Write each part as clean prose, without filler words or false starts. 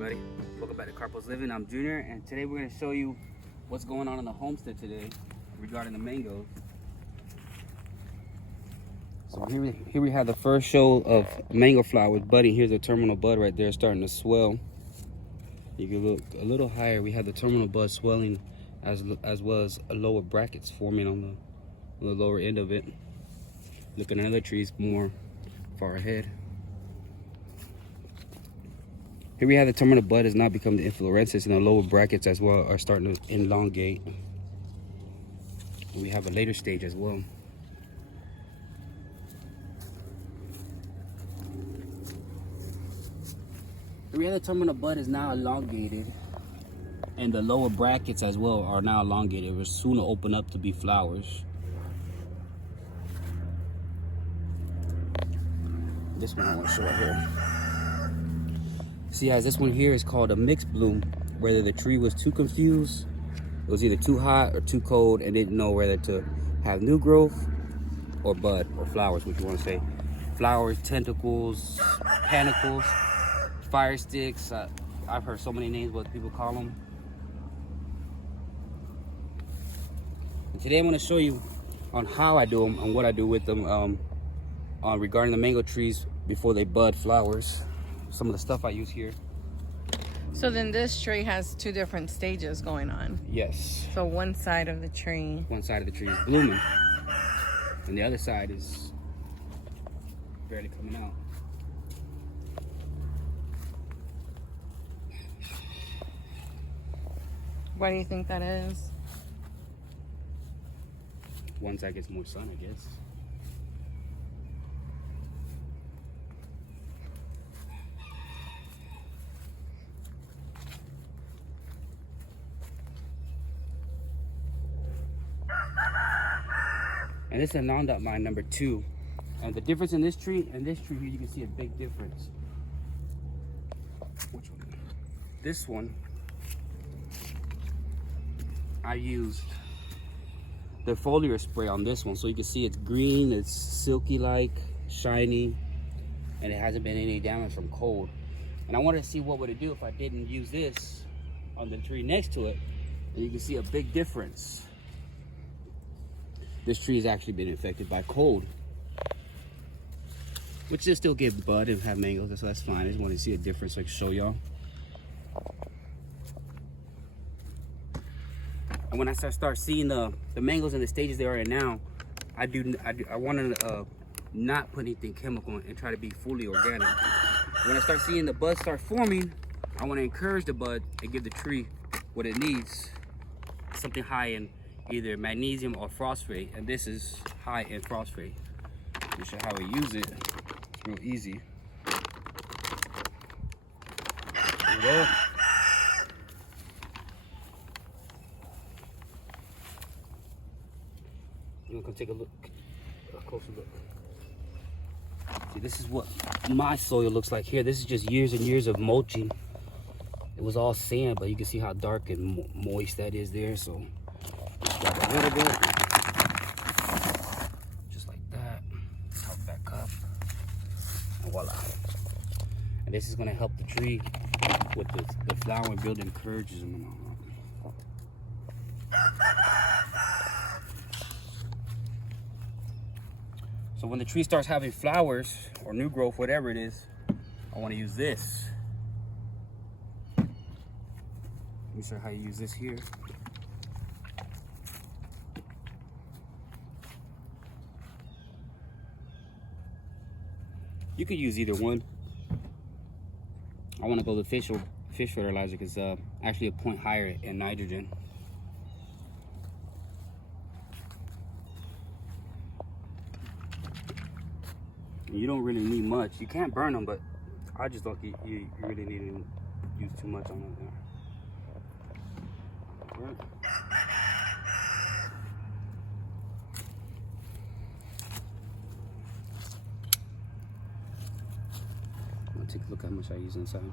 everybody. Welcome back to Carpo's Living. I'm Junior, and today we're going to show you what's going on in the homestead today regarding the mangoes. So here we have the first show of mango flowers budding. Here's the terminal bud right there starting to swell. You can look a little higher. We have the terminal bud swelling as well as lower brackets forming on the lower end of it. Look at another trees more far ahead. Here we have the terminal bud has now become the inflorescence, and the lower brackets as well are starting to elongate. And we have a later stage as well. Here we have the terminal bud is now elongated, and the lower brackets as well are now elongated. We're soon to open up to be flowers. This one I want to show right here. See, as this one here is called a mixed bloom, whether the tree was too confused, it was either too hot or too cold, and didn't know whether to have new growth or bud or flowers, what you want to say. Flowers, tentacles, panicles, fire sticks. I've heard so many names what people call them. And today I'm going to show you on how I do them and what I do with them on regarding the mango trees before they bud flowers. Some of the stuff I use here. So then this tree has two different stages going on. Yes. So one side of the tree. One side of the tree is blooming, and the other side is barely coming out. Why do you think that is? One side gets more sun, I guess. And this is a non-dot mine number 2. And the difference in this tree and this tree here, you can see a big difference. Which one? This one, I used the foliar spray on this one. So you can see it's green, it's silky-like, shiny, and it hasn't been any damage from cold. And I wanted to see what would it do if I didn't use this on the tree next to it. And you can see a big difference. This tree has actually been infected by cold, which will still give bud and have mangoes, so that's fine. I just wanted to see a difference so I can show y'all. And when I start seeing the mangoes in the stages they are in now, I want to not put anything chemical and try to be fully organic. When I start seeing the buds start forming, I want to encourage the bud and give the tree what it needs, something high in either magnesium or phosphate, and this is high in phosphate. Let me show how we use it. It's real easy. There we go. I'm gonna come take a look, a closer look. See, this is what my soil looks like here. This is just years and years of mulching. It was all sand, but you can see how dark and moist that is there. So grab a little bit, just like that, top back up, and voila. And this is gonna help the tree with the flowering, build encourages them and all that. So when the tree starts having flowers or new growth, whatever it is, I wanna use this. Let me show you how you use this here. You could use either one. I want to go the fish fertilizer because actually a point higher in nitrogen. You don't really need much. You can't burn them, but I just don't think you really need to use too much on them there. Right. Take a look how much I use inside.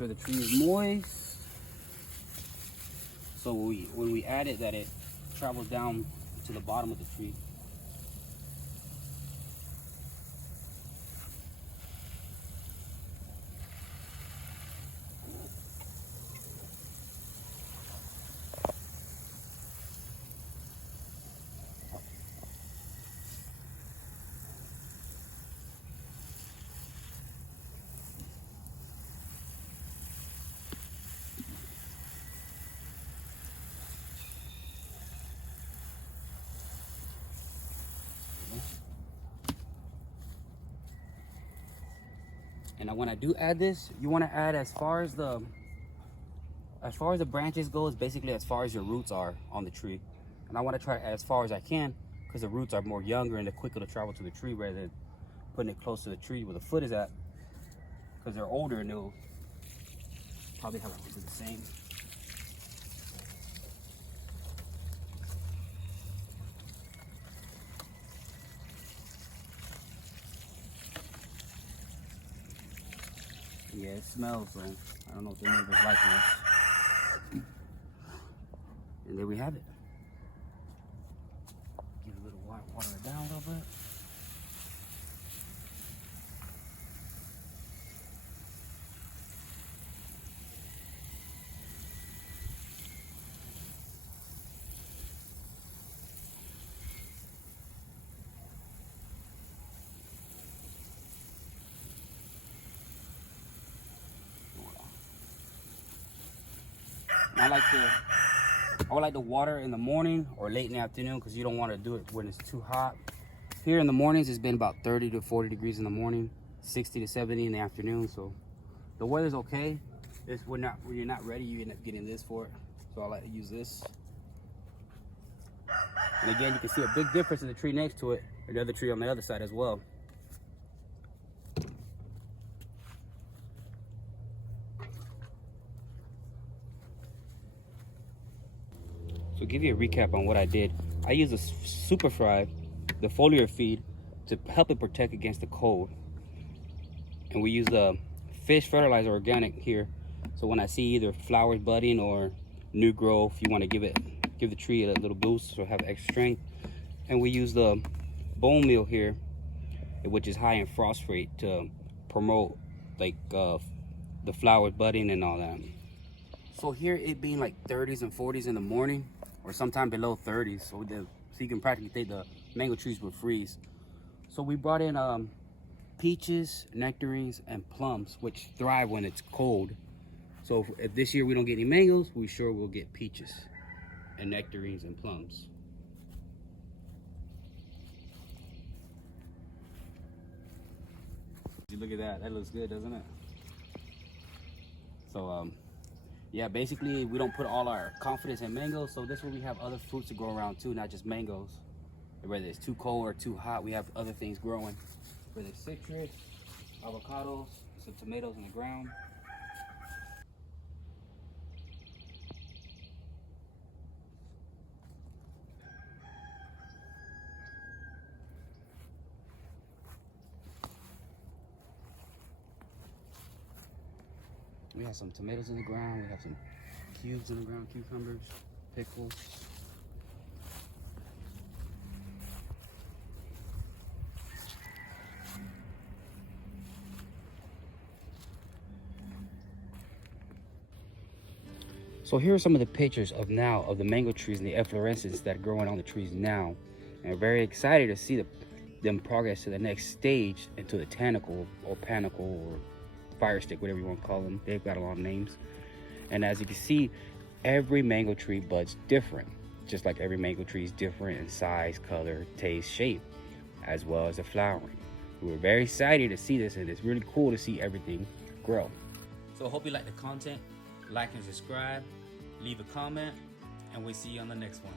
sure the tree is moist. So when we add it, that it travels down to the bottom of the tree. And when I do add this, you want to add as far as the branches goes, basically as far as your roots are on the tree. And I want to try as far as I can because the roots are more younger and they're quicker to travel to the tree rather than putting it close to the tree where the foot is at, because they're older and they'll probably have to do the same. Yeah, it smells, so I don't know if the neighbors like this. And there we have it. Give it a little water it down a little bit. I would like to water in the morning or late in the afternoon because you don't want to do it when it's too hot. Here in the mornings, it's been about 30 to 40 degrees in the morning, 60 to 70 in the afternoon. So the weather's okay. It's when you're not ready, you end up getting this for it. So I like to use this. And again, you can see a big difference in the tree next to it and the other tree on the other side as well. So give you a recap on what I did. I used a super fry, the foliar feed, to help it protect against the cold. And we use the fish fertilizer organic here. So when I see either flowers budding or new growth, you want to give the tree a little boost so have extra strength. And we use the bone meal here, which is high in phosphate to promote like the flowers budding and all that. So here it being like 30s and 40s in the morning, or sometime below 30s, so you can practically think the mango trees will freeze. So we brought in peaches, nectarines, and plums, which thrive when it's cold. So if this year we don't get any mangoes, we sure will get peaches and nectarines and plums. Look at that, that looks good, doesn't it? So yeah, basically we don't put all our confidence in mangoes, so this way we have other fruits to grow around too, not just mangoes. Whether it's too cold or too hot, we have other things growing. Whether it's citrus, avocados, some tomatoes in the ground. We have some tomatoes in the ground, we have some cubes in the ground, cucumbers, pickles. So here are some of the pictures of the mango trees and the efflorescence that are growing on the trees now. And we're very excited to see them progress to the next stage into the tanicle or panicle or fire stick, whatever you want to call them. They've got a lot of names. And as you can see, every mango tree buds different, just like every mango tree is different in size, color, taste, shape, as well as the flowering. We were very excited to see this, and it's really cool to see everything grow. So I hope you like the content. Like and subscribe, leave a comment, and we'll see you on the next one.